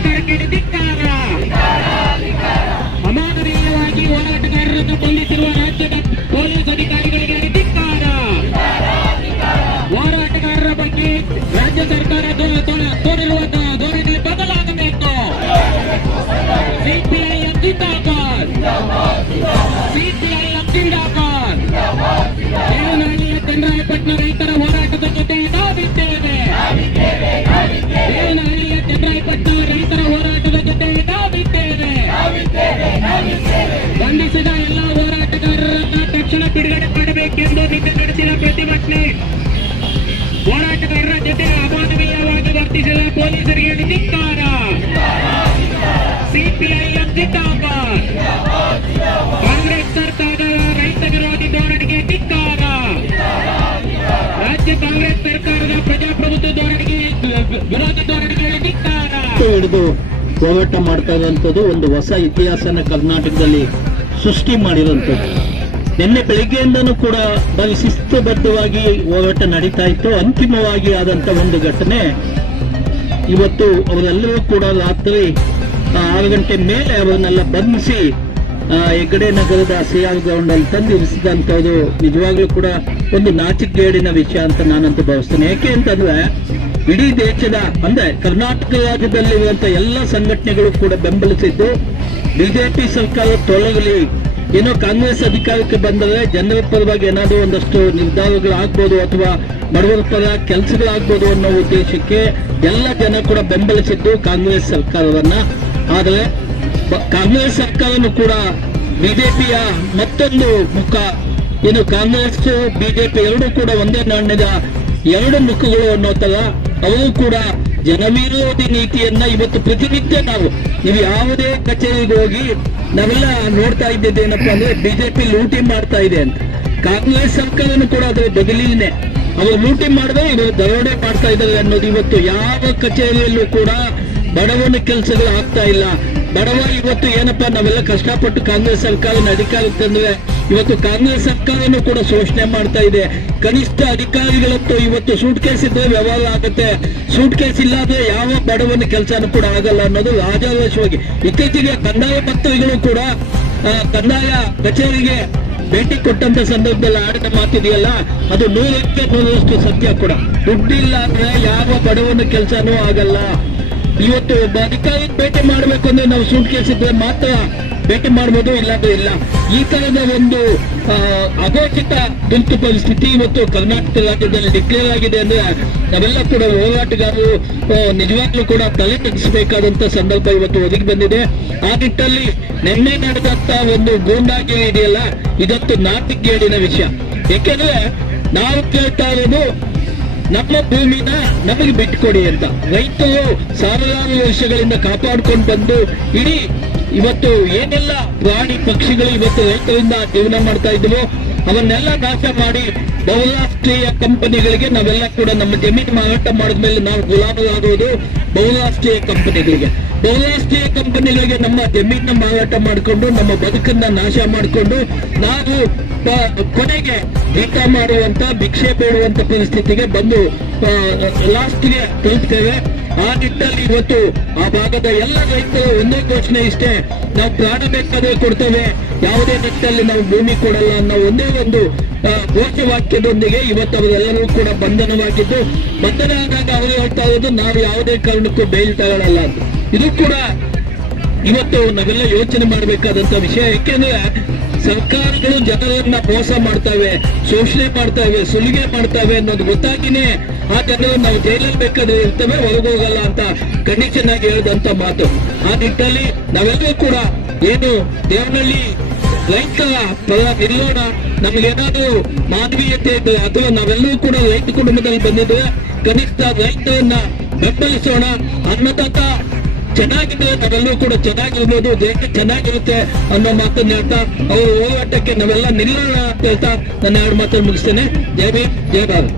ಸರ್ಕಾರಕ್ಕೆ ಅಮಾನವೀಯವಾಗಿ ಹೋರಾಟಗಾರರನ್ನು ಬಂಧಿಸಿರುವ ರಾಜ್ಯದ ಪೊಲೀಸ್ ಅಧಿಕಾರಿಗಳಿಗೆ ಧಿಕ್ಕಾರ ಹೋರಾಟಗಾರರ ಬಗ್ಗೆ ರಾಜ್ಯ ಸರ್ಕಾರ ತೋರಿರುವ ಧೋರಣೆ ಬದಲಾಗಬೇಕು ಸಿಪಿಐ ಜಿಂದಾಬಾದ್ ಸಿಪಿಐ ಜಿಂದಾಬಾದ್ ದೇವನಹಳ್ಳಿಯ ಚಂದ್ರಾಯಪಟ್ಟಣ ರೈತರ ಹೋರಾಟದ ಜೊತೆ ತಕ್ಷಣ ಬಿಡುಗಡೆ ಮಾಡಬೇಕೆಂದು ನಿನ್ನೆ ನಡೆಸಿದ ಪ್ರತಿಭಟನೆ. ಹೋರಾಟಗಾರರ ಜೊತೆ ಅಮಾನವೀಯವಾಗಿ ವರ್ತಿಸಿದ ಪೊಲೀಸರಿಗೆ ಧಿಕ್ಕಾರ ಸಿಪಿಐಎಂ ಜಿಂದಾಬಾದ್ ಕಾಂಗ್ರೆಸ್ ಸರ್ಕಾರದ ರೈತ ವಿರೋಧಿ ಧೋರಣೆಗೆ ಧಿಕ್ಕಾರ ರಾಜ್ಯ ಕಾಂಗ್ರೆಸ್ ಸರ್ಕಾರದ ಪ್ರಜಾಪ್ರಭುತ್ವ ಧೋರಣೆಗೆ ವಿರೋಧಿ ಧೋರಣೆಗೆ ಧಿಕ್ಕಾರ ಹಿಡಿದು ಹೋರಾಟ ಮಾಡ್ತಾ ಇರುವಂಥದ್ದು ಒಂದು ಹೊಸ ಇತಿಹಾಸನ ಕರ್ನಾಟಕದಲ್ಲಿ ಸೃಷ್ಟಿ ಮಾಡಿರುವಂಥದ್ದು. ನಿನ್ನೆ ಬೆಳಿಗ್ಗೆಯಿಂದನೂ ಕೂಡ ಬಹಳ ಶಿಸ್ತುಬದ್ಧವಾಗಿ ಹೋರಾಟ ನಡೀತಾ ಇತ್ತು. ಅಂತಿಮವಾಗಿ ಆದಂತ ಒಂದು ಘಟನೆ ಇವತ್ತು ಅವರೆಲ್ಲರೂ ಕೂಡ ರಾತ್ರಿ ಆರು ಗಂಟೆ ಮೇಲೆ ಅವರನ್ನೆಲ್ಲ ಬಂಧಿಸಿ ಹೆಗ್ಗಡೆ ನಗರದ ಸಿಆರ್ ಗ್ರೌಂಡ್ ಅಲ್ಲಿ ತಂದು ಇರಿಸಿದಂಥದ್ದು ನಿಜವಾಗ್ಲೂ ಕೂಡ ಒಂದು ನಾಚಿಕೆಗೇಡಿನ ವಿಷಯ ಅಂತ ನಾನಂತೂ ಭಾವಿಸ್ತೇನೆ. ಯಾಕೆ ಅಂತಂದ್ರೆ, ಇಡೀ ದೇಶದ, ಅಂದ್ರೆ ಕರ್ನಾಟಕ ರಾಜ್ಯದಲ್ಲಿರುವಂತಹ ಎಲ್ಲ ಸಂಘಟನೆಗಳು ಕೂಡ ಬೆಂಬಲಿಸಿದ್ದು, ಬಿಜೆಪಿ ಸರ್ಕಾರ ತೊಲಗಲಿ ಏನೋ ಕಾಂಗ್ರೆಸ್ ಅಧಿಕಾರಕ್ಕೆ ಬಂದರೆ ಜನರ ಪರವಾಗಿ ಏನಾದರೂ ಒಂದಷ್ಟು ನಿರ್ಧಾರಗಳು ಆಗ್ಬೋದು ಅಥವಾ ಬಡವರ ಪರ ಕೆಲಸಗಳಾಗ್ಬೋದು ಅನ್ನೋ ಉದ್ದೇಶಕ್ಕೆ ಎಲ್ಲ ಜನ ಕೂಡ ಬೆಂಬಲಿಸಿದ್ದು ಕಾಂಗ್ರೆಸ್ ಸರ್ಕಾರವನ್ನ. ಆದರೆ ಕಾಂಗ್ರೆಸ್ ಸರ್ಕಾರನು ಕೂಡ ಬಿಜೆಪಿಯ ಮತ್ತೊಂದು ಮುಖ. ಏನು ಕಾಂಗ್ರೆಸ್, ಬಿಜೆಪಿ ಎರಡೂ ಕೂಡ ಒಂದೇ ನಾಣ್ಯದ ಎರಡು ಮುಖಗಳು ಅನ್ನೋ ತರ ಅವರು ಕೂಡ ಜನವಿರೋಧಿ ನೀತಿಯನ್ನ ಇವತ್ತು ಪ್ರತಿನಿತ್ಯ ನಾವು ನೀವು ಯಾವುದೇ ಕಚೇರಿಗೆ ಹೋಗಿ ನಾವೆಲ್ಲ ನೋಡ್ತಾ ಇದ್ದಿದ್ದು ಏನಪ್ಪಾ ಅಂದ್ರೆ ಬಿಜೆಪಿ ಲೂಟಿ ಮಾಡ್ತಾ ಇದೆ ಅಂತ. ಕಾಂಗ್ರೆಸ್ ಸರ್ಕಾರನು ಕೂಡ ಅದರ ಬದಲಿನೇ ಅವರು ಲೂಟಿ ಮಾಡದೆ ಇವರು ದರೋಡೆ ಮಾಡ್ತಾ ಇದ್ದಾರೆ ಅನ್ನೋದು ಇವತ್ತು ಯಾವ ಕಚೇರಿಯಲ್ಲೂ ಕೂಡ ಬಡವನ ಕೆಲಸಗಳು ಆಗ್ತಾ ಇಲ್ಲ. ಬಡವ, ಇವತ್ತು ಏನಪ್ಪಾ, ನಾವೆಲ್ಲ ಕಷ್ಟಪಟ್ಟು ಕಾಂಗ್ರೆಸ್ ಸರ್ಕಾರನ ಅಧಿಕಾರಕ್ಕೆ ತಂದ್ರೆ ಇವತ್ತು ಕಾಂಗ್ರೆಸ್ ಸರ್ಕಾರನು ಕೂಡ ಶೋಷಣೆ ಮಾಡ್ತಾ ಇದೆ. ಕನಿಷ್ಠ ಅಧಿಕಾರಿಗಳಂತೂ ಇವತ್ತು ಸೂಟ್ ಕೇಸ್ ಇದ್ರೆ ವ್ಯವಹಾರ ಆಗುತ್ತೆ. ಸೂಟ್ ಕೇಸ್ ಇಲ್ಲಾದ್ರೆ ಯಾವ ಬಡವನ ಕೆಲಸನೂ ಕೂಡ ಆಗಲ್ಲ ಅನ್ನೋದು ರಾಜಾದೇಶವಾಗಿ ಇತ್ತೀಚೆಗೆ ಕಂದಾಯ ಮಂತ್ರಿಗಳು ಕೂಡ ಕಂದಾಯ ಕಚೇರಿಗೆ ಭೇಟಿ ಕೊಟ್ಟಂತ ಸಂದರ್ಭದಲ್ಲಿ ಆಡಿದ ಮಾತಿದೆಯಲ್ಲ, ಅದು ನೂರಕ್ಕೆ ನೂರಷ್ಟು ಸತ್ಯ ಕೂಡ. ದುಡ್ಡಿಲ್ಲ ಅಂದ್ರೆ ಯಾವ ಬಡವನ ಕೆಲಸನೂ ಆಗಲ್ಲ. ಇವತ್ತು ಅಧಿಕಾರಿ ಭೇಟಿ ಮಾಡಬೇಕು ಅಂದ್ರೆ ನಾವು ಸೂಟ್ ಕೇಸ್ ಇದ್ರೆ ಮಾತ್ರ ಭೇಟಿ ಮಾಡಬಹುದು ಇಲ್ಲಾಂದ್ರೆ ಇಲ್ಲ. ಈ ತರದ ಒಂದು ಅಘೋಷಿತ ತುರ್ತು ಪರಿಸ್ಥಿತಿ ಇವತ್ತು ಕರ್ನಾಟಕ ರಾಜ್ಯದಲ್ಲಿ ಡಿಕ್ಲೇರ್ ಆಗಿದೆ ಅಂದ್ರೆ ನಾವೆಲ್ಲ ಕೂಡ ಹೋರಾಟಗಾರರು ನಿಜವಾಗ್ಲೂ ಕೂಡ ತಲೆ ತಗ್ಗಿಸಬೇಕಾದಂತ ಸಂದರ್ಭ ಇವತ್ತು ಒದಗಿ ಬಂದಿದೆ. ಆ ನಿಟ್ಟಲ್ಲಿ ನಿನ್ನೆ ನಡೆದಂತ ಒಂದು ಗೂಂಡಾಗಿ ಇದೆಯಲ್ಲ ಇದಂತೂ ನಾತಿಗೇಡಿನ ವಿಷಯ. ಏಕೆಂದ್ರೆ ನಾವು ಕೇಳ್ತಾ ಇರೋದು ನಮ್ಮ ಭೂಮಿನ ನಮಗೆ ಬಿಟ್ಕೊಡಿ ಅಂತ. ರೈತರು ಸಾವಿರಾರು ವರ್ಷಗಳಿಂದ ಕಾಪಾಡ್ಕೊಂಡು ಬಂದು ಇಡೀ ಇವತ್ತು ಏನೆಲ್ಲ ಪ್ರಾಣಿ ಪಕ್ಷಿಗಳು ಇವತ್ತು ರೈತರಿಂದ ಜೀವನ ಮಾಡ್ತಾ ಇದ್ವು ಅವನ್ನೆಲ್ಲ ನಾಶ ಮಾಡಿ ಬಹುರಾಷ್ಟ್ರೀಯ ಕಂಪನಿಗಳಿಗೆ ನಾವೆಲ್ಲ ಕೂಡ ನಮ್ಮ ಜಮೀನು ಮಾರಾಟ ಮಾಡಿದ್ಮೇಲೆ ನಾವು ಗುಲಾಮರಾಗುವುದು ಬಹುರಾಷ್ಟ್ರೀಯ ಕಂಪನಿಗಳಿಗೆ. ಬಹುರಾಷ್ಟ್ರೀಯ ಕಂಪನಿಗಳಿಗೆ ನಮ್ಮ ಜಮೀನ ಮಾರಾಟ ಮಾಡಿಕೊಂಡು ನಮ್ಮ ಬದುಕನ್ನ ನಾಶ ಮಾಡಿಕೊಂಡು ನಾವು ಕೊನೆಗೆ ಊಟ ಮಾಡುವಂತ, ಭಿಕ್ಷೆ ಬೇಡುವಂತ ಪರಿಸ್ಥಿತಿಗೆ ಬಂದು ಲಾಸ್ಟ್ಗೆ ತಲುಪ್ತೇವೆ ಆ ನಿಟ್ಟಲ್ಲಿ ಇವತ್ತು ಆ ಭಾಗದ ಎಲ್ಲ ರೈತರು ಒಂದೇ ಘೋಷಣೆ ಇಷ್ಟೇ. ನಾವು ಪ್ರಾಣ ಬೇಕಾದ್ರೆ ಕೊಡ್ತೇವೆ. ಯಾವುದೇ ನಿಟ್ಟಲ್ಲಿ ನಾವು ಭೂಮಿ ಕೊಡಲ್ಲ ಅನ್ನೋ ಒಂದೇ ಒಂದು ಘೋಷ ಘೋಷವಾಕ್ಯದೊಂದಿಗೆ ಇವತ್ತು ಅವರೆಲ್ಲರೂ ಕೂಡ ಬಂಧನವಾಗಿದ್ದು ಬಂಧನ ಆದಾಗ ಅವರು ಹೇಳ್ತಾ ಇರೋದು, ನಾವು ಯಾವುದೇ ಕಾರಣಕ್ಕೂ ಬೇಲ್ ತಗೊಳ್ಳಲ್ಲ ಅಂತ. ಇದು ಕೂಡ ಇವತ್ತು ನಾವೆಲ್ಲ ಯೋಚನೆ ಮಾಡಬೇಕಾದಂತ ವಿಷಯ. ಯಾಕೆಂದ್ರೆ ಸರ್ಕಾರಗಳು ಜನರನ್ನ ಮೋಸ ಮಾಡ್ತವೆ, ಶೋಷಣೆ ಮಾಡ್ತವೆ, ಸುಲಿಗೆ ಮಾಡ್ತವೆ ಅನ್ನೋದು ಗೊತ್ತಾಗಿನೇ ಆ ಜನರು ನಾವು ಜೈಲಲ್ಲಿ ಬೇಕಾದ್ರೆ ಇರ್ತೇವೆ ಹೊರಗೋಗಲ್ಲ ಅಂತ ಕಂಡೀಷನ್ ಆಗಿ ಹೇಳಿದಂತ ಮಾತು. ಆ ನಿಟ್ಟಲ್ಲಿ ನಾವೆಲ್ಲರೂ ಕೂಡ ಏನು ದೇವನಹಳ್ಳಿ ರೈತರ ಪರ ನಿಲ್ಲೋಣ ನಮಗೇನಾದ್ರೂ ಮಾನವೀಯತೆ ಇದೆ ಅಥವಾ ನಾವೆಲ್ಲರೂ ಕೂಡ ರೈತ ಕುಟುಂಬದಲ್ಲಿ ಬಂದಿದ್ರೆ ಕನಿಷ್ಠ ರೈತರನ್ನ ಬೆಂಬಲಿಸೋಣ ಅನ್ನದಾತ ಚೆನ್ನಾಗಿದ್ರೆ ಅದರಲ್ಲೂ ಕೂಡ ಚೆನ್ನಾಗಿರ್ಬೋದು, ದೇಶ ಚೆನ್ನಾಗಿರುತ್ತೆ ಅನ್ನೋ ಮಾತನ್ನ ಹೇಳ್ತಾ ಅವ್ರ ಹೋರಾಟಕ್ಕೆ ನಾವೆಲ್ಲ ನಿಲ್ಲೋಣ ಅಂತ ಹೇಳ್ತಾ ನನ್ನ ಎರಡು ಮಾತನ್ನು ಮುಗಿಸ್ತೇನೆ. ಜಯ ಭೀಮ್ ಜಯ ಭಾರತ್.